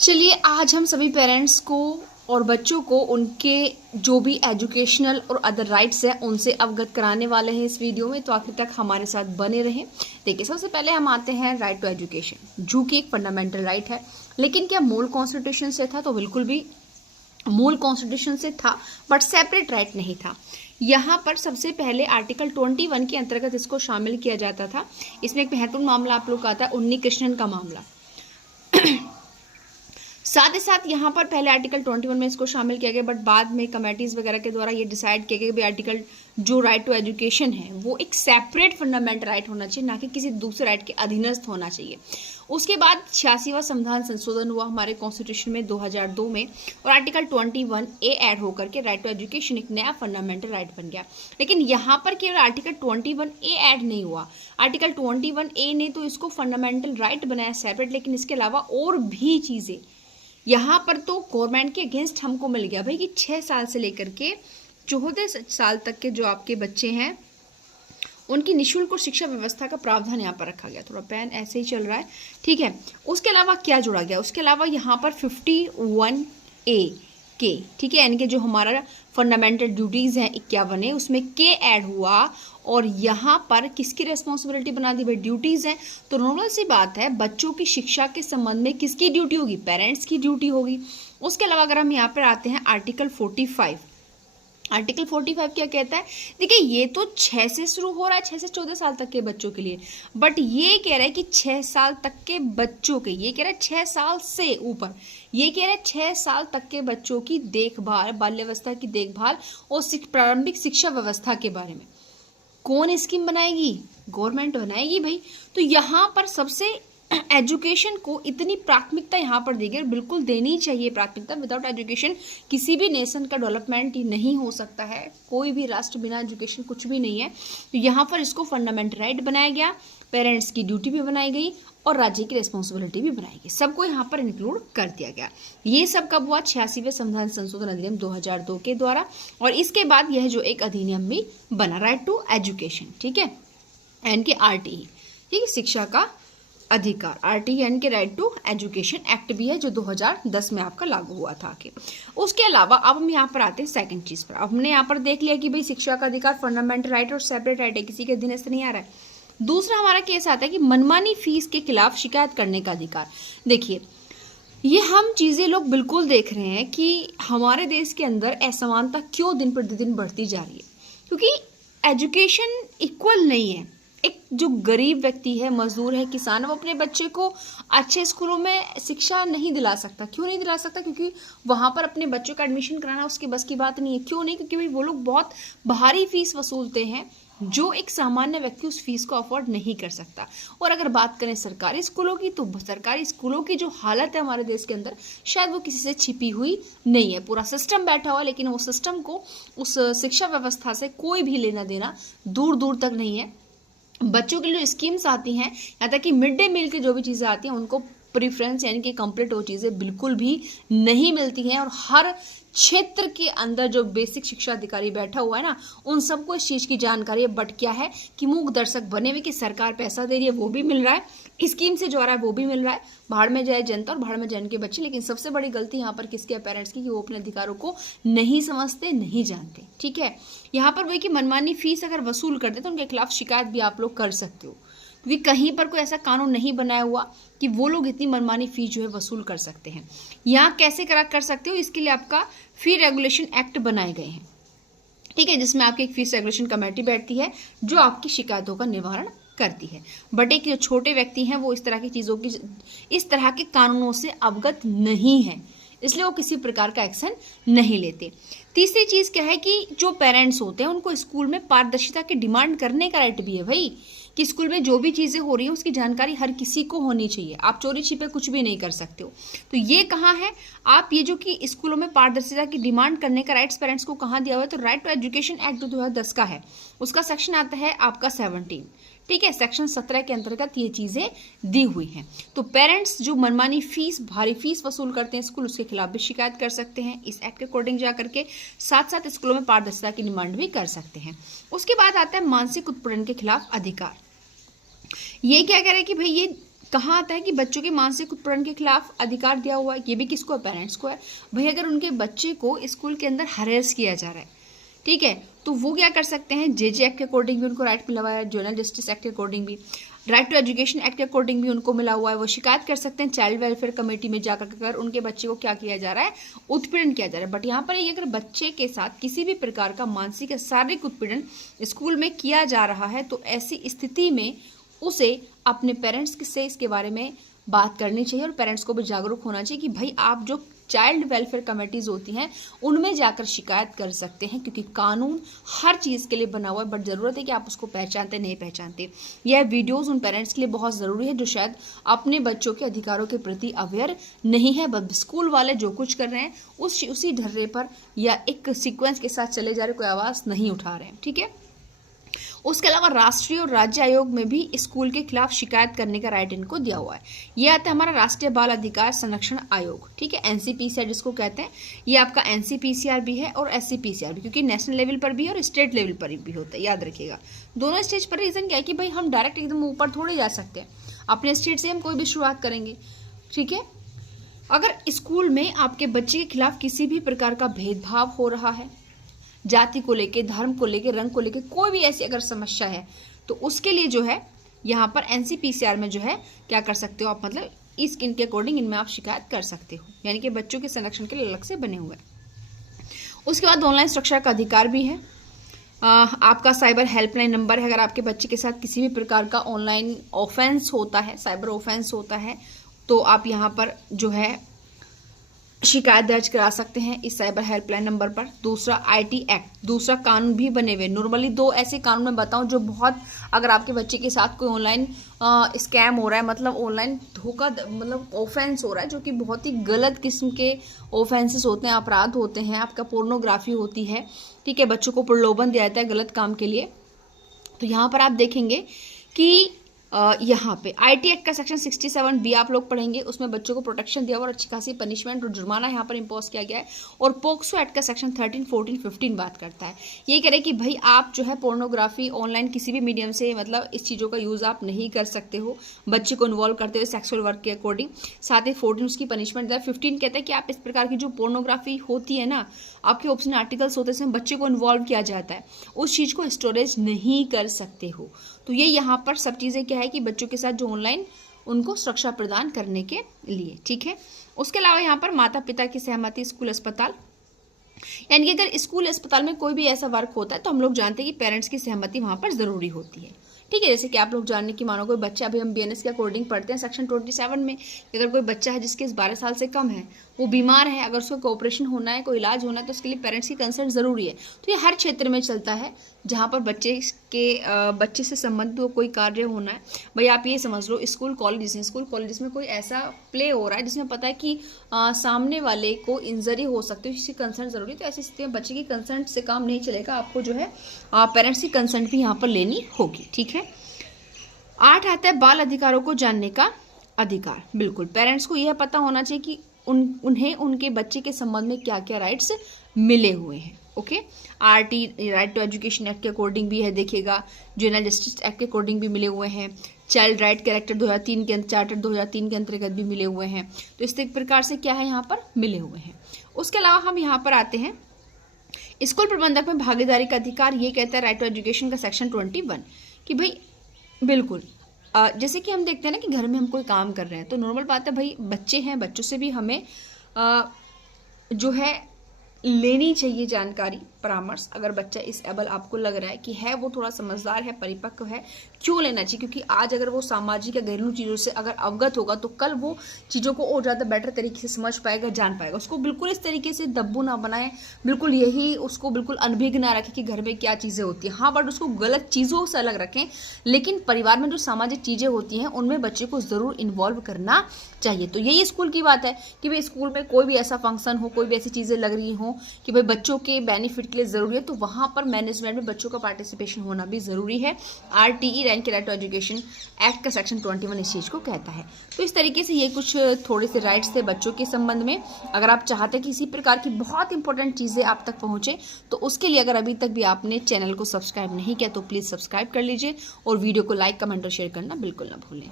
चलिए आज हम सभी पेरेंट्स को और बच्चों को उनके जो भी एजुकेशनल और अदर राइट्स हैं उनसे अवगत कराने वाले हैं इस वीडियो में। तो आखिर तक हमारे साथ बने रहें। देखिए, सबसे पहले हम आते हैं राइट टू एजुकेशन, जो कि एक फंडामेंटल राइट है। लेकिन क्या मूल कॉन्स्टिट्यूशन से था? तो बिल्कुल भी मूल कॉन्स्टिट्यूशन से था, बट सेपरेट राइट नहीं था। यहाँ पर सबसे पहले आर्टिकल 21 के अंतर्गत इसको शामिल किया जाता था। इसमें एक महत्वपूर्ण मामला आप लोग का आता है, उन्नी कृष्णन का मामला। साथ ही साथ यहाँ पर पहले आर्टिकल 21 में इसको शामिल किया गया, बट बाद में कमेटीज वगैरह के द्वारा ये डिसाइड किया गया कि आर्टिकल जो राइट टू एजुकेशन है वो एक सेपरेट फंडामेंटल राइट होना चाहिए, ना कि किसी दूसरे राइट के अधीनस्थ होना चाहिए। उसके बाद 86वां संविधान संशोधन हुआ हमारे कॉन्स्टिट्यूशन में 2002 में, और आर्टिकल 21A ऐड होकर के राइट टू एजुकेशन एक नया फंडामेंटल राइट बन गया। लेकिन यहाँ पर केवल आर्टिकल 21A ऐड नहीं हुआ। आर्टिकल 21A ने तो इसको फंडामेंटल राइट बनाया सेपरेट, लेकिन इसके अलावा और भी चीज़ें यहाँ पर तो गवर्नमेंट के अगेंस्ट हमको मिल गया भाई कि 6 साल से लेकर के 14 साल तक के जो आपके बच्चे हैं उनकी निःशुल्क और शिक्षा व्यवस्था का प्रावधान यहाँ पर रखा गया। थोड़ा पेन ऐसे ही चल रहा है, ठीक है। उसके अलावा क्या जोड़ा गया? उसके अलावा यहाँ पर 51A के, ठीक है, यानी कि जो हमारा फंडामेंटल ड्यूटीज़ हैं 51A, उसमें के ऐड हुआ और यहाँ पर किसकी रेस्पॉन्सिबिलिटी बना दी भाई? ड्यूटीज़ हैं। तो नॉर्मल सी बात है, बच्चों की शिक्षा के संबंध में किसकी ड्यूटी होगी? पेरेंट्स की ड्यूटी होगी। उसके अलावा अगर हम यहाँ पर आते हैं आर्टिकल 45, आर्टिकल 45 क्या कहता है? देखिए, ये तो 6 से शुरू हो रहा है, 6 से 14 साल तक के बच्चों के लिए, बट ये कह रहा है कि 6 साल तक के बच्चों के, ये कह रहा है 6 साल से ऊपर, ये कह रहा है 6 साल तक के बच्चों की देखभाल, बाल्यावस्था की देखभाल और प्रारंभिक शिक्षा व्यवस्था के बारे में कौन स्कीम बनाएगी? गवर्नमेंट बनाएगी भाई। तो यहाँ पर सबसे एजुकेशन को इतनी प्राथमिकता यहाँ पर दी गई, बिल्कुल देनी चाहिए प्राथमिकता। विदाउट एजुकेशन किसी भी नेशन का डेवलपमेंट ही नहीं हो सकता है। कोई भी राष्ट्र बिना एजुकेशन कुछ भी नहीं है। तो यहाँ पर इसको फंडामेंटल राइट बनाया गया, पेरेंट्स की ड्यूटी भी बनाई गई और राज्य की रिस्पॉन्सिबिलिटी भी बनाई गई, सबको यहाँ पर इंक्लूड कर दिया गया। ये सब कब हुआ? 86वें संविधान संशोधन अधिनियम 2002 के द्वारा, और इसके बाद यह जो एक अधिनियम भी बना, राइट टू एजुकेशन, ठीक है, एंड के RTE, ठीक है, शिक्षा का अधिकार, RTE यानी कि राइट टू एजुकेशन एक्ट भी है, जो 2010 में आपका लागू हुआ था आके। उसके अलावा अब हम यहाँ पर आते हैं सेकंड चीज पर। अब हमने यहाँ पर देख लिया कि भाई शिक्षा का अधिकार फंडामेंटल राइट और सेपरेट राइट है, किसी के अधीनस्थ नहीं आ रहा है। दूसरा हमारा केस आता है कि मनमानी फीस के खिलाफ शिकायत करने का अधिकार। देखिए, ये हम चीजें लोग बिल्कुल देख रहे हैं कि हमारे देश के अंदर असमानता क्यों दिन प्रतिदिन बढ़ती जा रही है, क्योंकि एजुकेशन इक्वल नहीं है। एक जो गरीब व्यक्ति है, मजदूर है, किसान है, वो अपने बच्चे को अच्छे स्कूलों में शिक्षा नहीं दिला सकता। क्यों नहीं दिला सकता? क्योंकि वहाँ पर अपने बच्चों का एडमिशन कराना उसके बस की बात नहीं है। क्यों नहीं? क्योंकि भाई वो लोग बहुत भारी फीस वसूलते हैं, जो एक सामान्य व्यक्ति उस फीस को अफोर्ड नहीं कर सकता। और अगर बात करें सरकारी स्कूलों की, तो सरकारी स्कूलों की जो हालत है हमारे देश के अंदर, शायद वो किसी से छिपी हुई नहीं है। पूरा सिस्टम बैठा हुआ, लेकिन वो सिस्टम को उस शिक्षा व्यवस्था से कोई भी लेना देना दूर दूर तक नहीं है। बच्चों के लिए जो स्कीम्स आती हैं, यहाँ तक कि मिड डे मील की जो भी चीज़ें आती हैं, उनको प्रीफ्रेंस यानी कि कंप्लीट वो चीज़ें बिल्कुल भी नहीं मिलती हैं। और हर क्षेत्र के अंदर जो बेसिक शिक्षा अधिकारी बैठा हुआ है ना, उन सबको इस चीज़ की जानकारी है। बट क्या है कि मूक दर्शक बने हुए कि सरकार पैसा दे रही है, वो भी मिल रहा है, स्कीम से जो आ रहा है वो भी मिल रहा है, भाड़ में जाए जनता और भाड़ में जाए उनके बच्चे। लेकिन सबसे बड़ी गलती यहाँ पर किसके? पेरेंट्स की, कि वो अपने अधिकारों को नहीं समझते, नहीं जानते, ठीक है। यहाँ पर वही कि मनमानी फीस अगर वसूल करते तो उनके खिलाफ शिकायत भी आप लोग कर सकते हो, क्योंकि कहीं पर कोई ऐसा कानून नहीं बनाया हुआ कि वो लोग इतनी मनमानी फीस जो है वसूल कर सकते हैं। यहाँ कैसे कर सकते हो? इसके लिए आपका फी रेगुलेशन एक्ट बनाए गए हैं, ठीक है, जिसमें आपकी एक फीस रेगुलेशन कमेटी बैठती है जो आपकी शिकायतों का निवारण करती है। बट एक जो छोटे व्यक्ति हैं वो इस तरह की चीज़ों की, इस तरह के कानूनों से अवगत नहीं है, इसलिए वो किसी प्रकार का एक्शन नहीं लेते। तीसरी चीज़ क्या है कि जो पेरेंट्स होते हैं उनको स्कूल में पारदर्शिता की डिमांड करने का राइट भी है भाई, कि स्कूल में जो भी चीज़ें हो रही हैं उसकी जानकारी हर किसी को होनी चाहिए। आप चोरी छिपे कुछ भी नहीं कर सकते हो। तो ये कहाँ है? आप ये जो कि स्कूलों में पारदर्शिता की डिमांड करने का राइट्स पेरेंट्स को कहाँ दिया हुआ है? तो राइट टू एजुकेशन एक्ट 2010 का है, उसका सेक्शन आता है आपका 17, ठीक है, सेक्शन 17 के अंतर्गत ये चीज़ें दी हुई हैं। तो पेरेंट्स जो मनमानी फीस, भारी फीस वसूल करते हैं स्कूल, उसके खिलाफ भी शिकायत कर सकते हैं इस एक्ट के अकॉर्डिंग जा करके। साथ साथ स्कूलों में पारदर्शिता की डिमांड भी कर सकते हैं। उसके बाद आता है मानसिक उत्पीड़न के खिलाफ अधिकार। ये क्या कह रहे हैं कि भाई ये कहाँ आता है कि बच्चों के मानसिक उत्पीड़न के खिलाफ अधिकार दिया हुआ है। ये भी किसको है? पेरेंट्स को है। भाई अगर उनके बच्चे को स्कूल के अंदर हरेस किया जा रहा है, ठीक है, तो वो क्या कर सकते हैं? जेजे एक्ट के अकॉर्डिंग भी उनको राइट मिला हुआ है, जुवेनाइल जस्टिस एक्ट के अकॉर्डिंग भी, राइट टू एजुकेशन एक्ट के अकॉर्डिंग भी उनको मिला हुआ है। वो शिकायत कर सकते हैं चाइल्ड वेलफेयर कमेटी में जाकर अगर उनके बच्चे को क्या किया जा रहा है? उत्पीड़न किया जा रहा है। बट यहाँ पर ये अगर बच्चे के साथ किसी भी प्रकार का मानसिक या शारीरिक उत्पीड़न स्कूल में किया जा रहा है तो ऐसी स्थिति में उसे अपने पेरेंट्स से इसके बारे में बात करनी चाहिए और पेरेंट्स को भी जागरूक होना चाहिए कि भाई आप जो चाइल्ड वेलफेयर कमेटीज होती हैं उनमें जाकर शिकायत कर सकते हैं, क्योंकि कानून हर चीज़ के लिए बना हुआ है, बट ज़रूरत है कि आप उसको पहचानते नहीं पहचानते। यह वीडियोस उन पेरेंट्स के लिए बहुत ज़रूरी है जो शायद अपने बच्चों के अधिकारों के प्रति अवेयर नहीं है, बस स्कूल वाले जो कुछ कर रहे हैं उसी ढर्रे पर या एक सीक्वेंस के साथ चले जा रहे, कोई आवाज़ नहीं उठा रहे हैं, ठीक है। उसके अलावा राष्ट्रीय और राज्य आयोग में भी स्कूल के खिलाफ शिकायत करने का राइट इनको दिया हुआ है। ये आता है हमारा राष्ट्रीय बाल अधिकार संरक्षण आयोग, ठीक है, एनसीपीसीआर जिसको कहते हैं। ये आपका एनसीपीसीआर भी है और एससीपीसीआर भी, क्योंकि नेशनल लेवल पर भी है और स्टेट लेवल पर भी होता है, याद रखिएगा। दोनों स्टेज पर रीजन क्या है कि भाई हम डायरेक्ट एकदम ऊपर थोड़े जा सकते हैं, अपने स्टेट से हम कोई भी शुरुआत करेंगे, ठीक है। अगर स्कूल में आपके बच्चे के खिलाफ किसी भी प्रकार का भेदभाव हो रहा है, जाति को लेके, धर्म को लेके, रंग को लेके, कोई भी ऐसी अगर समस्या है तो उसके लिए जो है यहाँ पर एनसीपीसीआर में जो है क्या कर सकते हो आप, मतलब इस इनके अकॉर्डिंग इनमें आप शिकायत कर सकते हो, यानी कि बच्चों के संरक्षण के लिए अलग से बने हुए। उसके बाद ऑनलाइन सुरक्षा का अधिकार भी है। आपका साइबर हेल्पलाइन नंबर है, अगर आपके बच्चे के साथ किसी भी प्रकार का ऑनलाइन ऑफेंस होता है, साइबर ऑफेंस होता है, तो आप यहाँ पर जो है शिकायत दर्ज करा सकते हैं इस साइबर हेल्पलाइन नंबर पर। दूसरा आईटी एक्ट, दूसरा कानून भी बने हुए। नॉर्मली दो ऐसे कानून मैं बताऊं जो बहुत, अगर आपके बच्चे के साथ कोई ऑनलाइन स्कैम हो रहा है, मतलब ऑनलाइन धोखा, मतलब ऑफेंस हो रहा है, जो कि बहुत ही गलत किस्म के ऑफेंसेस होते हैं, अपराध होते हैं, आपका पोर्नोग्राफी होती है, ठीक है, बच्चों को प्रलोभन दिया जाता है गलत काम के लिए, तो यहाँ पर आप देखेंगे कि यहाँ पे आईटी एक्ट का सेक्शन 67B आप लोग पढ़ेंगे, उसमें बच्चों को प्रोटेक्शन दिया हुआ और अच्छी खासी पनिशमेंट और जुर्माना यहाँ पर इम्पोज किया गया है। और पोक्सो एक्ट का सेक्शन 13, 14, 15 बात करता है, ये कह रहे कि भाई आप जो है पोर्नोग्राफी ऑनलाइन किसी भी मीडियम से, मतलब इस चीज़ों का यूज़ आप नहीं कर सकते हो बच्चे को इन्वॉल्व करते हुए सेक्सुअल वर्क के अकॉर्डिंग। साथ ही 14 उसकी पनिशमेंट है। 15 कहता है कि आप इस प्रकार की जो पोर्नोग्राफी होती है ना, आपके ऑप्शन आर्टिकल्स होते हैं जिसमें बच्चे को इन्वॉल्व किया जाता है, उस चीज़ को स्टोरेज नहीं कर सकते हो। तो ये यहाँ पर सब चीज़ें क्या है कि बच्चों के साथ जो ऑनलाइन उनको सुरक्षा प्रदान करने के लिए, ठीक है। उसके अलावा यहाँ पर माता पिता की सहमति, स्कूल अस्पताल, यानी कि अगर स्कूल अस्पताल में कोई भी ऐसा वर्क होता है तो हम लोग जानते हैं कि पेरेंट्स की सहमति वहाँ पर ज़रूरी होती है, ठीक है। जैसे कि आप लोग जानने की, मानो कोई बच्चा, अभी हम बीएनएस के अकॉर्डिंग पढ़ते हैं सेक्शन 27 में, अगर कोई बच्चा है जिसके 12 साल से कम है, वो बीमार है, अगर उसको ऑपरेशन होना है, कोई इलाज होना है, तो उसके लिए पेरेंट्स की कंसर्न ज़रूरी है। तो ये हर क्षेत्र में चलता है जहाँ पर बच्चे से संबंधित कोई कार्य होना है। भाई आप ये समझ लो, स्कूल कॉलेजेस में कोई ऐसा प्ले हो रहा है जिसमें पता है कि सामने वाले को इंजरी हो सकती है, इसकी कंसर्न ज़रूरी है। तो ऐसी स्थिति में बच्चे की कंसर्न से काम नहीं चलेगा, आपको जो है पेरेंट्स की कंसर्न भी यहाँ पर लेनी होगी, ठीक है। 8 आता है बाल अधिकारों को जानने का अधिकार। बिल्कुल पेरेंट्स को यह पता होना चाहिए कि उन्हें उनके बच्चे के संबंध में क्या क्या राइट्स मिले हुए हैं, okay. RT, right to education act के अकॉर्डिंग भी है, देखिएगा, जुवेनाइल जस्टिस एक्ट के अकॉर्डिंग भी मिले हुए हैं, चाइल्ड राइट कैरेक्टर 2003 के चार्टर 2003 के अंतर्गत भी मिले हुए हैं। तो इस प्रकार से क्या है यहाँ पर मिले हुए हैं। उसके अलावा हम यहाँ पर आते हैं स्कूल प्रबंधक में भागीदारी का अधिकार। ये कहता है राइट टू एजुकेशन का सेक्शन 21 कि भाई बिल्कुल जैसे कि हम देखते हैं ना कि घर में हम कोई काम कर रहे हैं, तो नॉर्मल बात है भाई, बच्चे हैं, बच्चों से भी हमें जो है लेनी चाहिए जानकारी, परामर्श। अगर बच्चा इस एबल आपको लग रहा है कि है, वो थोड़ा समझदार है, परिपक्व है, क्यों लेना चाहिए? क्योंकि आज अगर वो सामाजिक या घरेलू चीज़ों से अगर अवगत होगा तो कल वो चीज़ों को और ज़्यादा बेटर तरीके से समझ पाएगा, जान पाएगा। उसको बिल्कुल इस तरीके से दब्बू ना बनाए, बिल्कुल यही उसको बिल्कुल अनभिज्ञ ना रखें कि घर में क्या चीज़ें होती हैं। हाँ, बट उसको गलत चीज़ों से अलग रखें, लेकिन परिवार में जो सामाजिक चीज़ें होती हैं उनमें बच्चे को ज़रूर इन्वॉल्व करना चाहिए। तो यही स्कूल की बात है कि भाई स्कूल में कोई भी ऐसा फंक्शन हो, कोई भी ऐसी चीज़ें लग रही हो कि भाई बच्चों के बेनिफिट के लिए ज़रूरी है, तो वहाँ पर मैनेजमेंट में बच्चों का पार्टिसिपेशन होना भी ज़रूरी है। RTE, right to education act का सेक्शन 21 इस चीज़ को कहता है। तो इस तरीके से ये कुछ थोड़े से राइट्स थे बच्चों के संबंध में। अगर आप चाहते हैं कि इसी प्रकार की बहुत इंपॉर्टेंट चीज़ें आप तक पहुँचे, तो उसके लिए अगर अभी तक भी आपने चैनल को सब्सक्राइब नहीं किया तो प्लीज़ सब्सक्राइब कर लीजिए और वीडियो को लाइक, कमेंट और शेयर करना बिल्कुल ना भूलें।